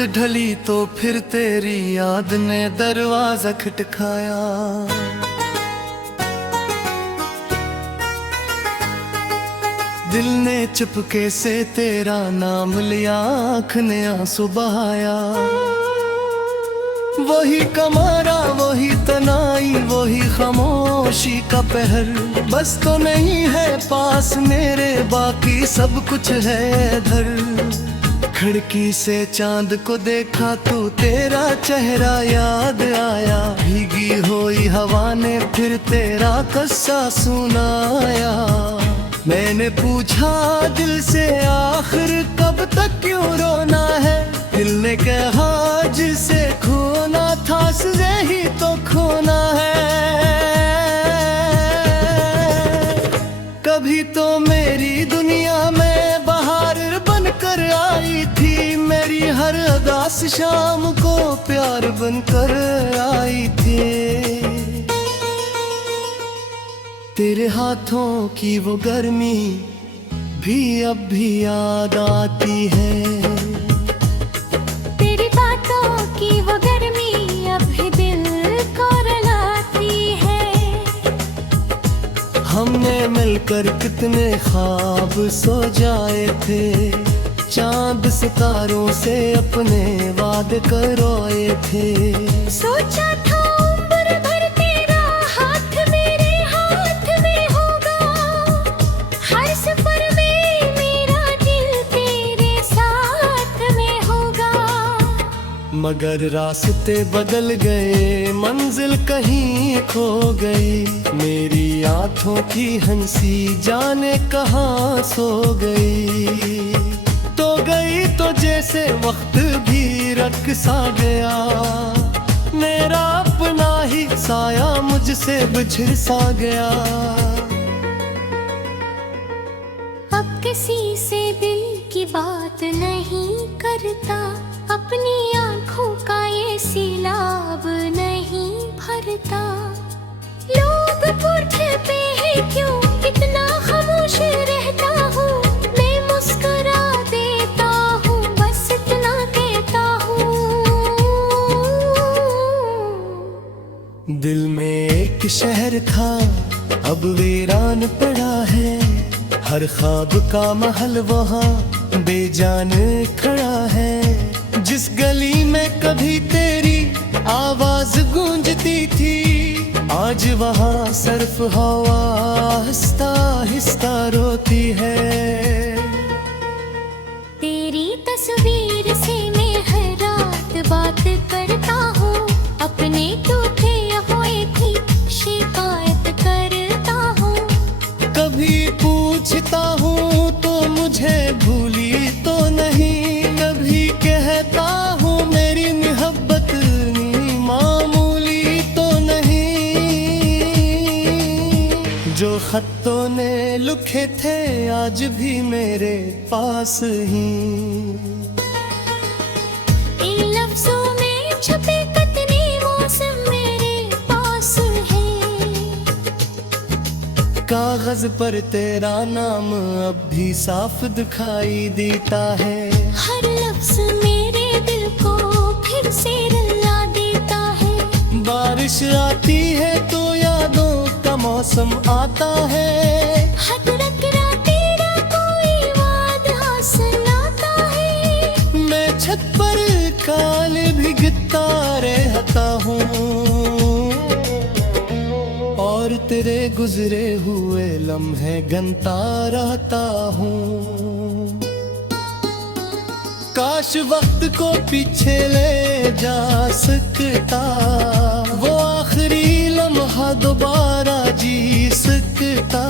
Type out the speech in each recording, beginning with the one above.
रात ढली तो फिर तेरी याद ने दरवाजा खटकाया। दिल ने चुपके से तेरा नाम लिया, आँख ने आंसू बहाया। वही कमारा, वही तनाई, वही खामोशी का पहर। बस तो नहीं है पास मेरे, बाकी सब कुछ है इधर। खिड़की से चांद को देखा तो तेरा चेहरा याद आया। भीगी हुई हवा ने फिर तेरा किस्सा सुनाया। मैंने पूछा दिल से आखिर कब तक क्यों रोना है। दिल ने कहा जिसे खोना था तुझे ही तो खोना है। कभी तो मेरी दुनिया में बहार बनकर आई थी, मेरी हर उदास शाम को प्यार बनकर आई थी। तेरे हाथों की वो गर्मी भी अब भी याद आती है। तेरी बातों की वो गर्मी अब भी दिल को रुलाती है। हमने मिलकर कितने ख्वाब सो जाए थे, चांद सितारों से अपने वादे करोए थे। सोचा था उम्र भर तेरा हाथ मेरे हाथ में होगा। हर सफर में मेरा दिल तेरे साथ में होगा। मगर रास्ते बदल गए, मंजिल कहीं खो गई। मेरी आँखों की हंसी जाने कहाँ सो गई। तो जैसे वक्त भी रख सा गया, मेरा अपना ही साया मुझसे बिछड़ सा गया। अब किसी से दिल की बात नहीं करता, अपनी आँखों का ये सैलाब नहीं भरता। लोग पूछते हैं क्यों इतना खामोश रहता हूँ, मैं मुस्कुरा देता हूँ, बस इतना कहता हूँ। दिल में एक शहर था अब वीरान पड़ा है। हर ख्वाब का महल वहाँ बेजान खड़ा है। जिस गली में कभी तेरी आवाज गूंजती थी, आज वहाँ सिर्फ हवा आहिस्ता आहिस्ता रोती है। तेरी तस्वीर से मैं हर रात बात करता हूँ, अपने टूटे हुए की शिकायत करता हूँ। कभी पूछता हूँ तो मुझे भूली तो नहीं, कभी कहता हूँ मेरी मोहब्बत मामूली तो नहीं। जो खतों ने लिखे थे आज भी मेरे पास ही, इन लफ्जों में छुपे कितने मौसम मेरे पास है। कागज पर तेरा नाम अब भी साफ दिखाई देता है। हर लफ्ज मेरे दिल को फिर से रुला देता है। बारिश आती है तो यादों का मौसम आता है। हसरत तेरा कोई वादा सुनाता है। मैं छत पर काल भीगता रहता हूँ और तेरे गुजरे हुए लम्हे गिनता रहता हूँ। काश वक्त को पीछे ले जा सकता, वो आखिरी लम्हा दोबारा जी सकता।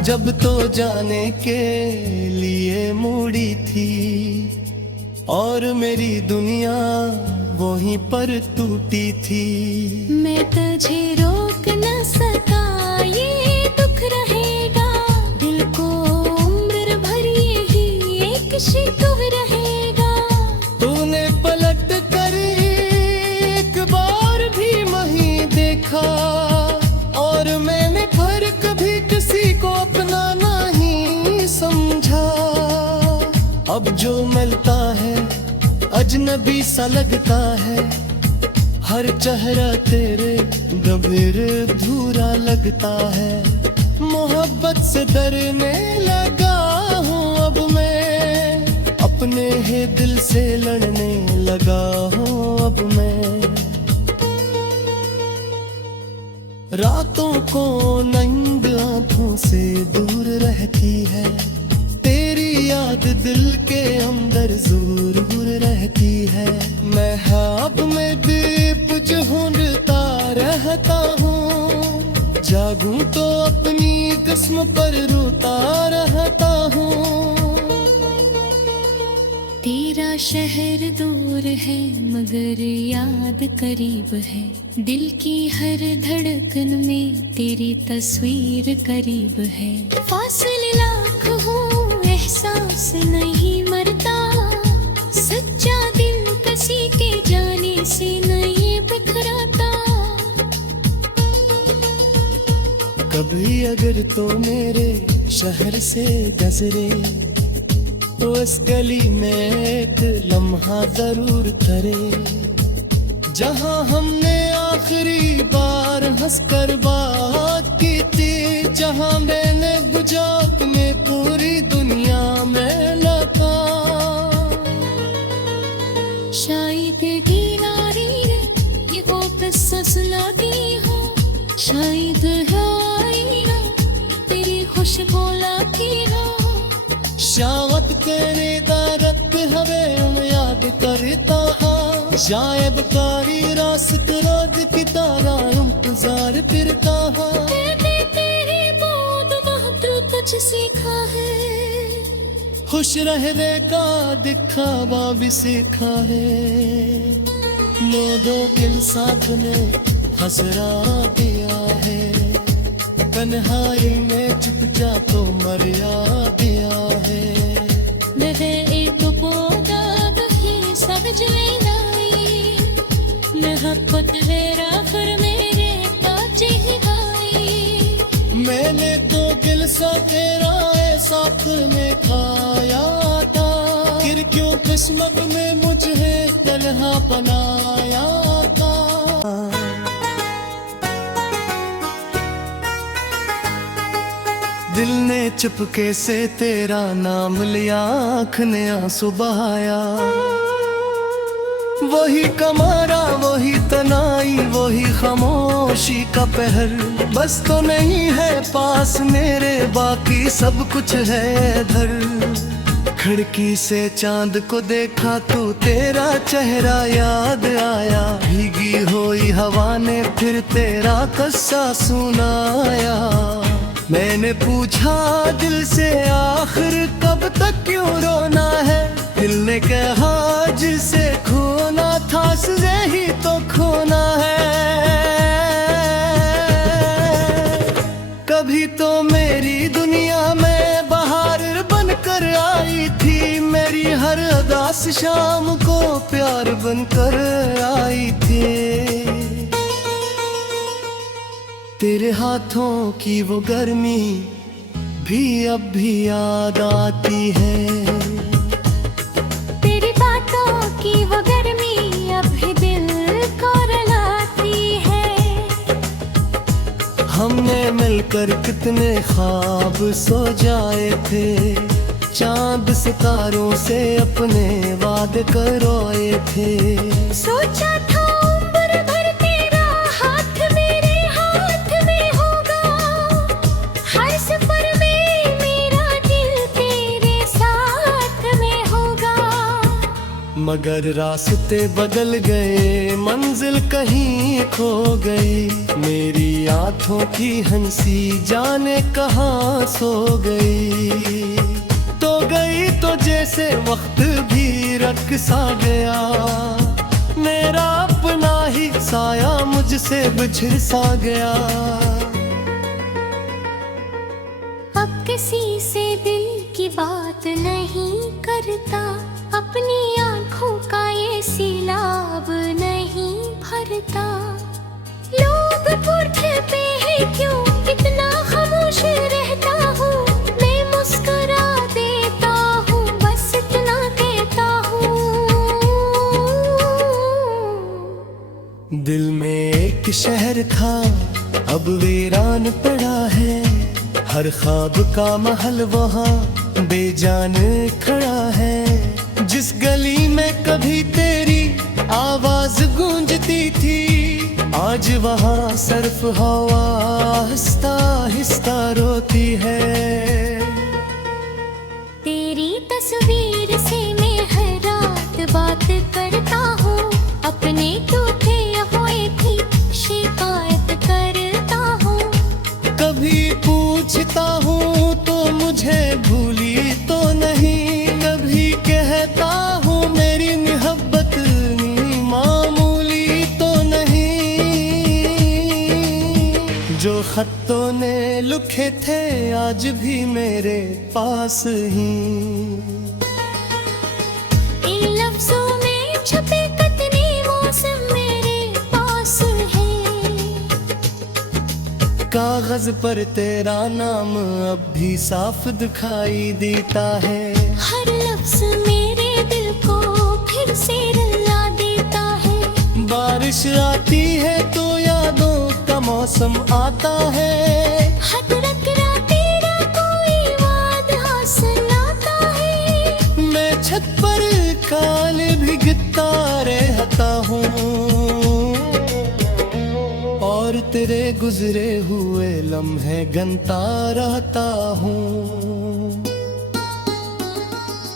जब तो जाने के लिए मुड़ी थी और मेरी दुनिया वहीं पर टूटी थी। मैं तुझे रोक न सका, ये दुख रहेगा। दिल को उम्र भर यही एक शिकव रहेगा। तूने पलट कर एक बार भी नहीं देखा और मैंने फिर कभी किसी को अपना नहीं समझा। अब जो मिलता है अजनबी सा लगता है, हर चेहरा तेरे गंभीर धूरा लगता है। मोहब्बत से डरने लगा हूँ अब मैं, अपने ही दिल से लड़ने लगा हूँ अब मैं। रातों को नींद आंखों से दूर रहती है, तेरी याद दिल के अंदर जरूर रहती है। मैं ख्वाब में दीप ढूंढता रहता हूँ, जागूं तो अपनी किस्म पर रोता रहता हूँ। तेरा शहर दूर है मगर याद करीब है, दिल की हर धड़कन में तेरी तस्वीर करीब है। फासले लाख हो एहसास नहीं मरता, सच्चा दिल किसी के जाने से नहीं बिखराता। कभी अगर तो मेरे शहर से गुजरे तो इस गली में एक लम्हा जरूर करे, जहां हमने आखिरी बार हंसकर बात की थी, जहां मैंने बुझा अपने पूरी दुनिया में लगा। शायद गिनारी ये वो किस्सा सुनाती हो, शायद है आईना तेरी खुशबू लाती हो। शावत करे दारत हवे याद करता हाँ, शायद कारी रास्त रोद की तारा इंतजार फिरता हाँ। तेरी बहुत बहुत कुछ सीखा है, खुश रहने का दिखावा भी सीखा है। लोगों के साथ ने हंसरा दिया है, तन्हाई में चुपचाप तो मरिया दिया है। मेरे एक पौधा ही सब्ज लाई, मोहब्बत तेरा फिर मेरे काज ही गाई। मैंने तो दिल सा तेरा साथ में खाया था, फिर क्यों किस्मत में मुझे तन्हा बनाया था। दिल ने चुपके से तेरा नाम लिया, आँख ने आंसू बहाया। वही कमारा वही तनाई वही खामोशी का पहर, बस तो नहीं है पास मेरे बाकी सब कुछ है इधर। खिड़की से चांद को देखा तो तेरा चेहरा याद आया, भीगी हुई हवा ने फिर तेरा किस्सा सुनाया। मैंने पूछा दिल से आखिर कब तक क्यों रोना है, दिल ने कहा जिसे खोना था तुझे ही तो खोना है। कभी तो मेरी दुनिया में बहार बनकर आई थी, मेरी हर उदास शाम को प्यार बनकर आई थी। तेरे हाथों की वो गर्मी भी अब भी याद आती है, तेरी बातों की वो गर्मी अब भी दिल को रुलाती है। हमने मिलकर कितने ख्वाब सो जाए थे, चांद सितारों से अपने वादे करवाए थे। सोचा था उम्र भर तेरा हाथ मेरे हाथ में होगा, हर सफर में मेरा दिल तेरे साथ में होगा। मगर रास्ते बदल गए, मंजिल कहीं खो गई, मेरी आंखों की हंसी जाने कहाँ सो गई। तो गई तो जैसे वक्त भी रख सा गया, मेरा अपना ही साया मुझसे बिछड़ सा गया। अब किसी से दिल की बात नहीं करता, अपनी आंखों का ये सीलाब नहीं भरता। लोग पूछते हैं क्यों इतना खामोश रहता हूँ, मैं मुस्कुरा देता हूँ बस इतना कहता हूँ। देखा अब वीरान पड़ा है, हर ख्वाब का महल वहाँ बेजान खड़ा है। जिस गली में कभी तेरी आवाज गूंजती थी, आज वहाँ सिर्फ हवा आहिस्ता आहिस्ता रोती है। तेरी तस्वीर से मैं हर रात बात करता हूँ, अपने टूटे हुए की शिकायत करता हूँ। कभी पूछता हूँ तो मुझे भूली तो नहीं, कभी कहता हूँ मेरी मोहब्बत मामूली तो नहीं। जो खत्तों ने लिखे थे आज भी मेरे पास ही, इन लफ्जों में छपे कितने मौसम मेरे पास है। कागज पर तेरा नाम अब भी साफ दिखाई देता है। हर लफ्ज मेरे दिल को फिर से रुला देता है। बारिश आती है तो यादों का मौसम आता है, हतरक तेरा कोई वादा सुनाता है। मैं छत पर काल भीगता रहता हूँ और तेरे गुजरे हुए लम्हे गिनता रहता हूँ।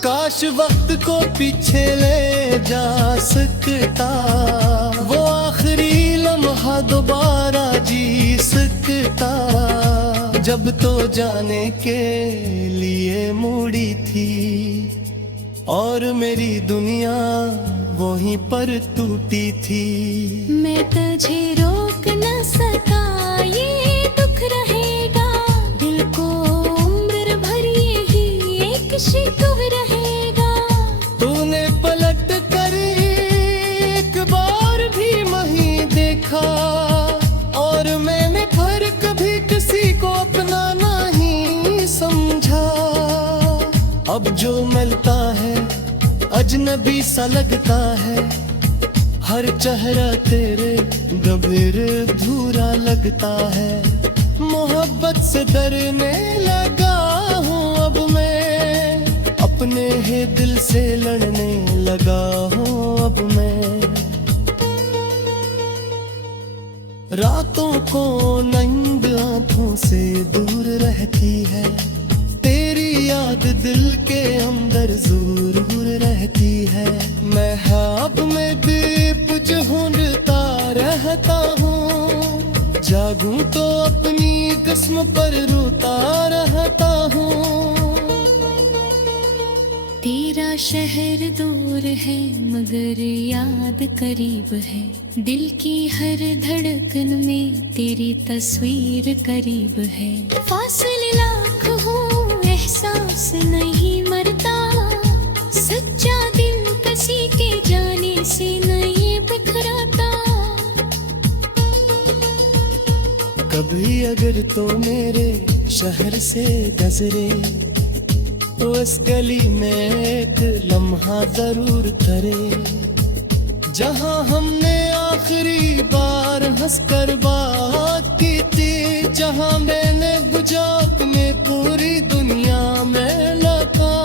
काश वक्त को पीछे ले जा सकता, वो आखिरी लम्हा दोबारा जी सकता, जब तो जाने के लिए मुड़ी थी और मेरी दुनिया वहीं पर टूटी थी। मैं तुझे रोक न सका, ये दुख रहेगा दिल को उम्र भर यही एक शिकव रहेगा। तूने पलट कर एक बार भी नहीं देखा और मैंने फिर कभी किसी को अपना नहीं समझा। अब जो मिलता है अजनबी सा लगता है, हर चेहरा तेरे गंभीर अधूरा लगता है। मोहब्बत से डरने लगा हूँ अब मैं, अपने ही दिल से लड़ने लगा हूँ अब मैं। रातों को नींद आंखों से दूर रहती है, तेरी याद दिल के अंदर ज़रूर रहती है। मैं ख्वाब में दीप ढूंढता रहता हूँ, जागूं तो अपनी किस्म पर रोता रहता हूँ। तेरा शहर दूर है मगर याद करीब है, दिल की हर धड़कन में तेरी तस्वीर करीब है। फासले लाख हो एहसास नहीं मरता, सच्चा दिल किसी के जाने से नहीं बिखराता। कभी अगर तो मेरे शहर से गुजरे तो इस गली में एक लम्हा जरूर करे, जहां हमने आखिरी बार हंसकर बात की थी, जहां मैंने बुझा अपने पूरी दुनिया में लगा।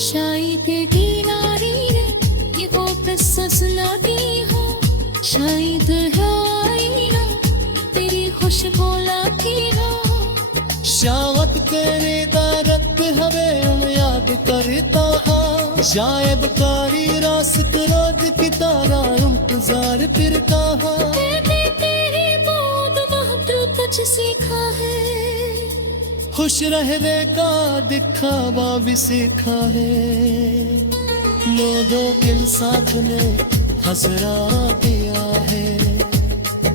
शायद दीवारी ने ये वो किस्सा सुनाती हो, शायद है आईना तेरी खुशबू लाती हो। शायद करे दारत हमें याद करता हाँ, शायद कारी रास्त रोज की तारा इंतजार फिरता हाँ। तेरी बूंद वक्त तुझ सीखा है, खुश रहने का दिखावा भी सीखा है। लोगों के साथ ने हंसरा दिया है,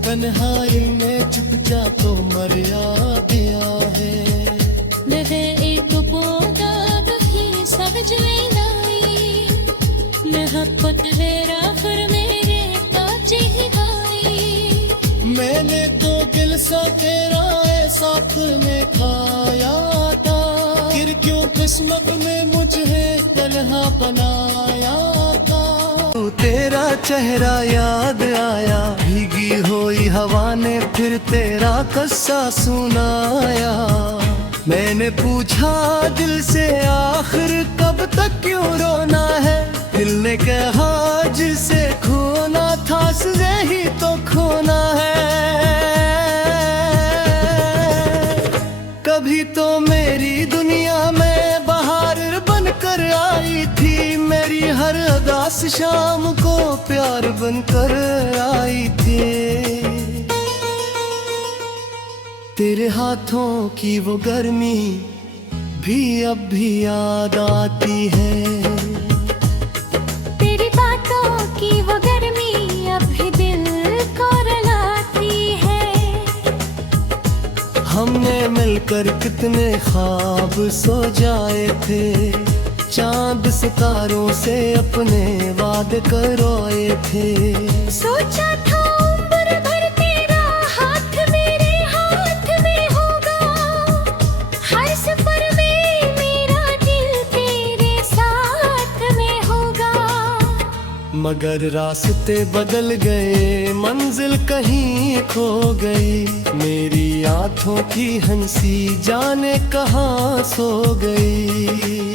तन्हाई में चुपचाप तो मरिया दिया है। लगे एक पौधा दही सब्ज लाई, मोहब्बत तेरा फिर मेरे ताजे ही गाई। मैंने तो दिल सा तेरा साथ में खाया था, फिर क्यों किस्मत में मुझे तन्हा बनाया था। तेरा चेहरा याद आया, भीगी हुई हवा ने फिर तेरा किस्सा सुनाया। मैंने पूछा दिल से आखिर कब तक क्यों रोना है, दिल ने कहा जिसे खोना था तुझे ही तो खोना है। कभी तो मेरी दुनिया में बहार बनकर आई थी, मेरी हर उदास शाम को प्यार बनकर आई थी। तेरे हाथों की वो गर्मी भी अब भी याद आती है, तेरी बातों की वो गर्मी अब भी दिल को रुलाती है। हमने मिलकर कितने ख्वाब सो जाए थे, चांद सितारों से अपने वादे करवाए थे। सोचा था उम्र भर तेरा हाथ मेरे हाथ में होगा, हर सफर में मेरा दिल तेरे साथ में होगा। मगर रास्ते बदल गए, मंजिल कहीं खो गई, मेरी आंखों की हंसी जाने कहाँ सो गई।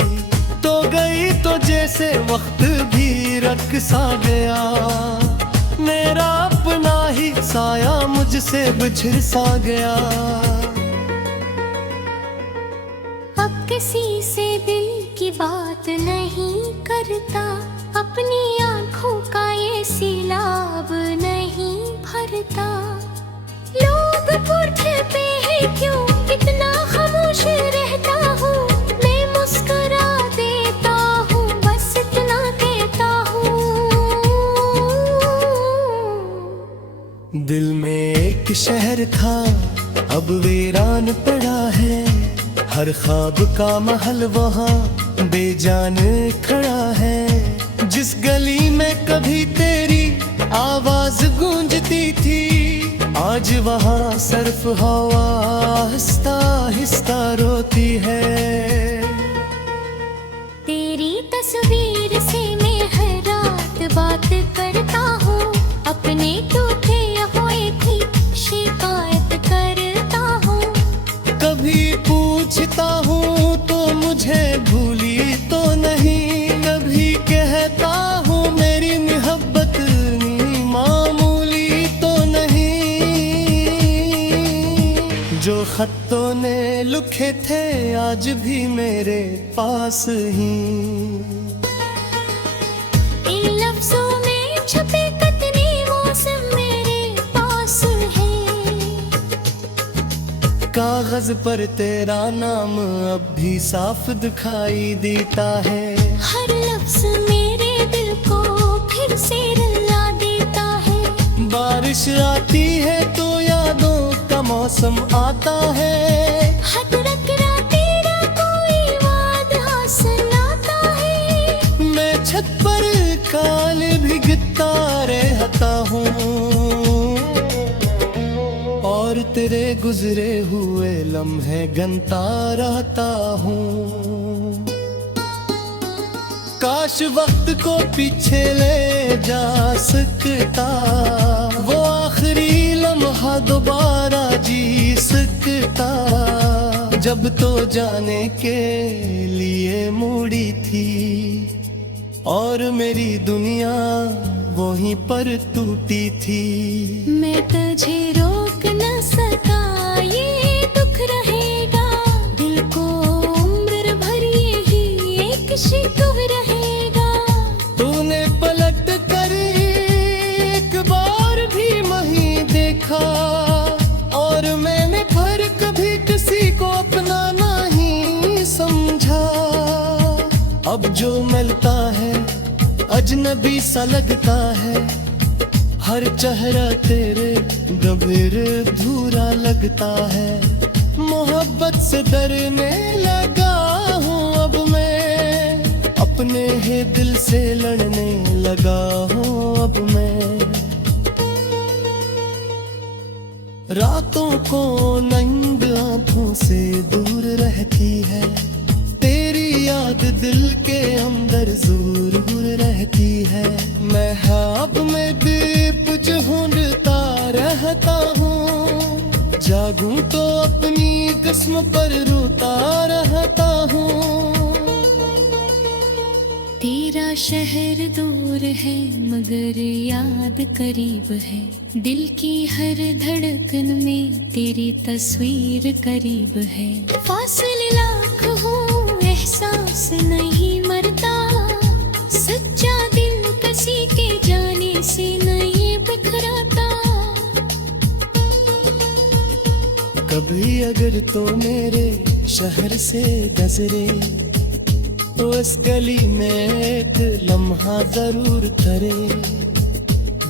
तो गई तो जैसे वक्त भी रख सा गया, मेरा अपना ही साया मुझसे बिछड़ सा गया। अब किसी से दिल की बात नहीं करता, अपनी आंखों का ये सीलाब नहीं भरता। लोग पूछते हैं क्यों इतना खामोश रहता हूँ, मैं मुस्कुरा देता हूँ, बस इतना कहता हूँ। दिल में एक शहर था अब वीरान पड़ा है, हर ख्वाब का महल वहाँ बेजान खड़ा है। जिस गली में कभी तेरी आवाज गूंजती थी, आज वहाँ सिर्फ हवा आहिस्ता आहिस्ता रोती है। तेरी तस्वीर से मैं हर रात बात करता हूँ, अपने टूटे हुए की शिकायत करता हूँ। कभी पूछता हूँ तो मुझे भूली तो नहीं, कभी कहता हूँ मेरी मोहब्बत मामूली तो नहीं। जो खतों ने लिखे थे आज भी मेरे पास ही, इन लफ्जों में छपे कितने मौसम मेरे पास है। कागज पर तेरा नाम अब भी साफ दिखाई देता है, हर लफ्ज मेरे दिल को फिर से रुला देता है। बारिश आती है तो यादों का मौसम आता है, हसरत तेरा कोई वादा सुनाता है। मैं छत पर काल भिगता रहता हूँ, और तेरे गुजरे हुए लम्हे गनता रहता हूँ। काश वक्त को पीछे ले जा सकता, वो आखिरी लम्हा दोबारा जी सकता, जब तो जाने के लिए मुड़ी थी, और मेरी दुनिया वहीं पर टूटी थी। मैं तुझे रोक न सका, ये दुख रहेगा, दिल को उम्र भर यही एक शिकव रहेगा। तूने पलट कर एक बार भी नहीं देखा, और मैंने फिर कभी किसी को अपना नहीं समझा। अब जो मिलता है अजनबी सा लगता है, हर चेहरा तेरे गंभीर धूरा लगता है। मोहब्बत से डरने लगा हूँ अब मैं, अपने ही दिल से लड़ने लगा हूँ अब मैं। रातों को नींद आंखों से दूर रहती है, तेरी याद दिल के अंदर दूर दूर रहती है। मैं ख्वाब में दीप ढूंढता रहता हूँ, जागूं तो अपनी किस्म पर रोता रहता हूँ। तेरा शहर दूर है मगर याद करीब है, दिल की हर धड़कन में तेरी तस्वीर करीब है। फासले लाख हो एहसास नहीं मरता, सच्चा दिल किसी के जाने से नहीं बिखराता। कभी अगर तो मेरे शहर से गुजरे तो इस गली में एक लम्हा जरूर करे,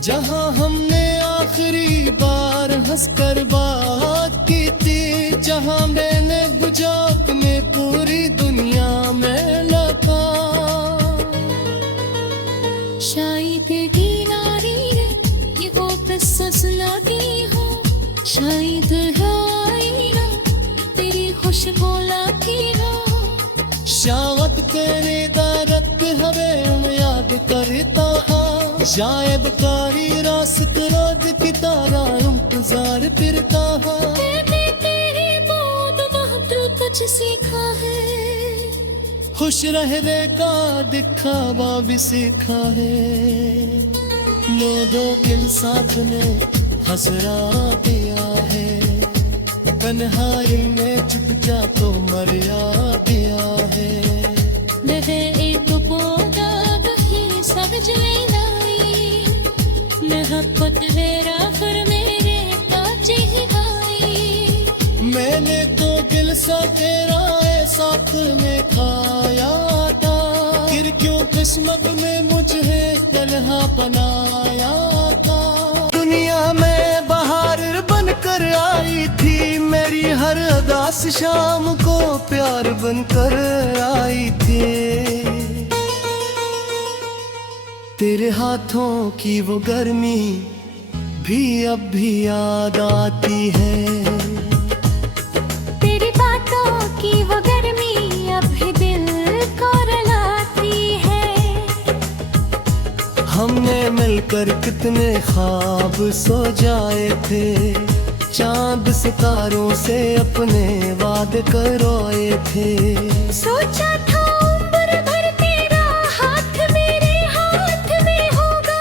जहां हमने आखिरी बार हंसकर बात की थी, जहां मैंने बुझा अपने पूरी दुनिया में लगा। शायद दीनारी ये वो किस्सा सुनाती हो, शायद है ना तेरी खुशबू लाती हो। शायद तेरे दर्द हमें याद करता हाँ, शायद कारी रास्त रोज की तरह इंतजार फिरता हाँ। मैंने तेरी बहुत बहुत कुछ सीखा है, खुश रहने का दिखावा भी सीखा है। लोगों के साथ ने हंसरा दिया है, तन्हाई में चुपचाप तो मरिया दिया है। लगे एक पौधा ही सब्ज लाई, मोहब्बत मेरा फिर मेरे ताज ही गाई। मैंने तो दिल सा तेरा साथ में खाया था, फिर क्यों किस्मत में मुझे तन्हा बनाया था। दुनिया में बहार बनकर आई थी, मेरी हर उदास शाम को प्यार बनकर आई थी। तेरे हाथों की वो गर्मी भी अब भी याद आती है, तेरी बातों की वो गर्मी अब भी दिल को रुलाती है। हमने मिलकर कितने ख्वाब सो जाए थे, चांद सितारों से अपने वादे करवाए थे। सोचा था उम्र भर तेरा हाथ मेरे हाथ में होगा,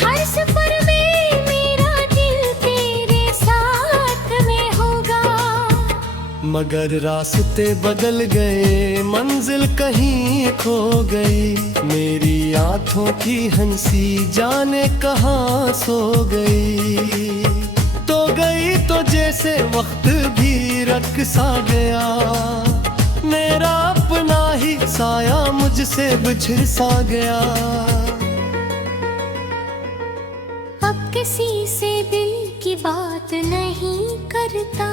हर सफर में मेरा दिल तेरे साथ में होगा। मगर रास्ते बदल गए, मंजिल कहीं खो गई, मेरी आंखों की हंसी जाने कहाँ सो गई। तो गई तो जैसे वक्त भी रख सा गया, मेरा अपना ही साया मुझसे बिछड़ सा गया। अब किसी से दिल की बात नहीं करता,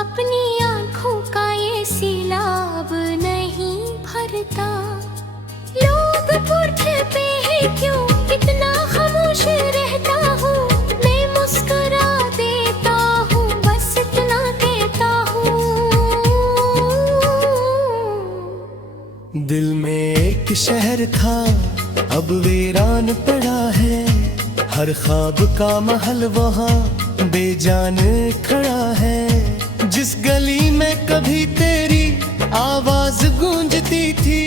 अपनी आंखों का ये सैलाब नहीं भरता। लोग पूछते हैं क्यों इतना खामोश रहता हूँ, मैं मुस्कुरा देता हूँ, बस इतना कहता हूँ। दिल में एक शहर था अब वीरान पड़ा है, हर ख्वाब का महल वहाँ बेजान खड़ा है। जिस गली में कभी तेरी आवाज गूंजती थी,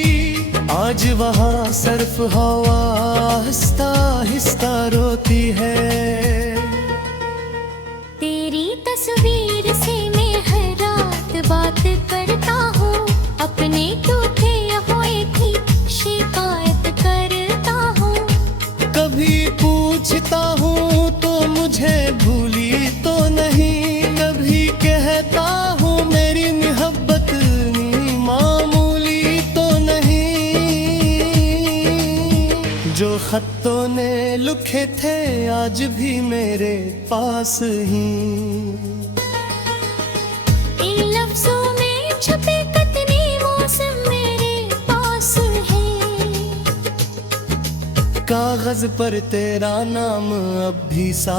आज वहाँ सिर्फ हवा आहिस्ता आहिस्ता रोती है। तेरी तस्वीर से मैं हर रात बात करता हूँ, अपने टूटे हुए की शिकायत करता हूँ। कभी पूछता हूँ तो मुझे भूली तो नहीं, कभी कहता हूँ मेरी मोहब्बत मामूली तो नहीं। जो खतों ने लिखे थे आज भी मेरे पास ही, इन लफ्जों में छुपे कितने मौसम मेरे पास है। कागज पर तेरा नाम अब भी सा